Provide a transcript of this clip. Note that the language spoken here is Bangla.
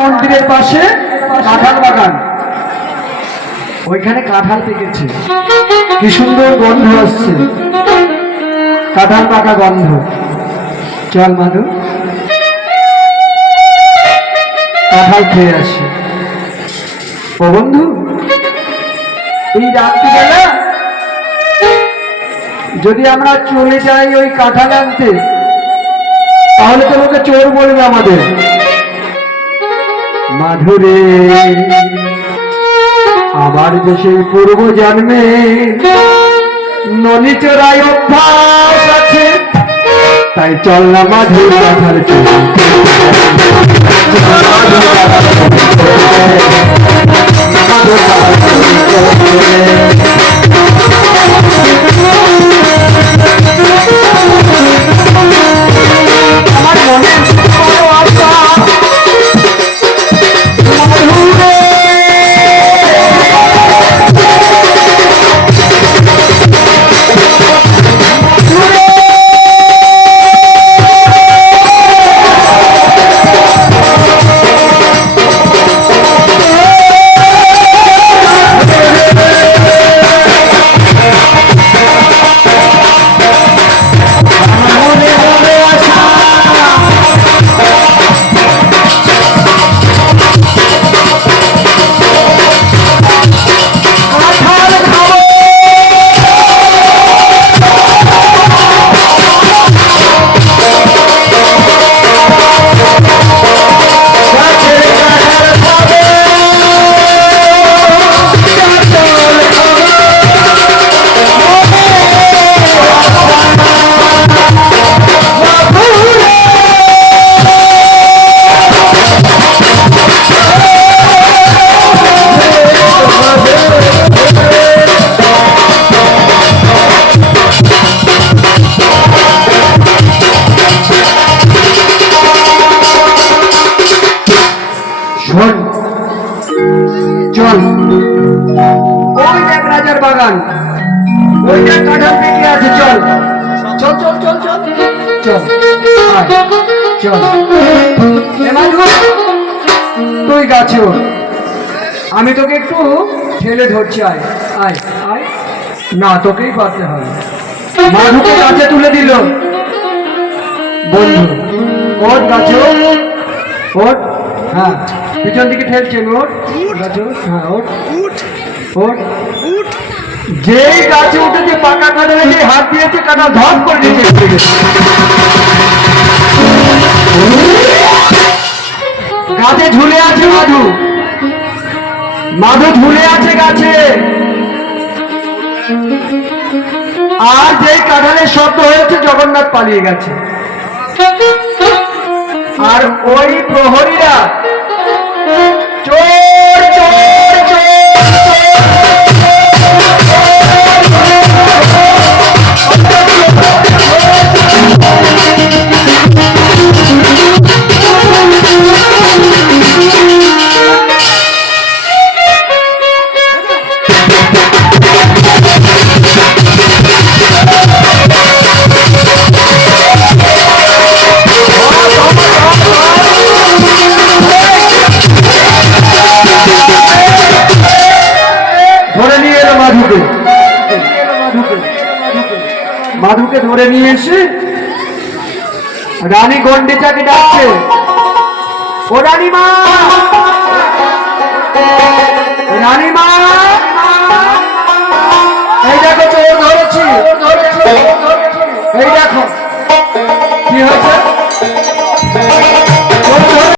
মন্দিরের পাশে কাঁঠাল বাগান। ওইখানে কাঁঠাল পেকেছে। কি সুন্দর গন্ধ আসছে। কাঁঠাল পাকা গন্ধ। চল, মাধু। কাঁঠাল খেয়ে আসি। ও বন্ধু, এই রাত্রিবেলা যদি আমরা চলে যাই ওই কাঁঠাল আনতে, তাহলে তোমাকে চোর বলবে আমাদের। মাধুরে। আমার সেই পূর্ব জন্মে ননী চোরাই অভ্যাস আছে, তাই চল না মাধুর মাধুর চোর চল ওই দেখ রাজার বাগান। ওই দেখ কাঁঠাল পেকে আছে, চল। চল চল চল চল। তুই গাছে আমি তোকে একটু ঠেলে ধরছি, আয় আয় আয়। না, তোকেই পারতে হবে। মাধুকে গাছে তুলে দিল। বন্ধু ওর গাছে ওঠ। ওঠ হ্যাঁ। পিছন দিকে ঠেলছেন গাছে হ্যাঁ ওঠ ওঠ যেই গাছে উঠেছে পাকা কাঁঠালে যে হাত দিয়েছে কাঁটা ধপ করে নিচে গাছে ঝুলে আছে মাধু। মাধু ঝুলে আছে গাছে। আর যেই কাঁঠালের শব্দ হয়েছে জগন্নাথ পালিয়ে গেছে। আর ওই প্রহরীরা চোর। মাধুকে। মাধুকে ধরে নিয়ে এসে রানী গন্ডিটাকে ডাকছে। ও রানীমা! রানীমা!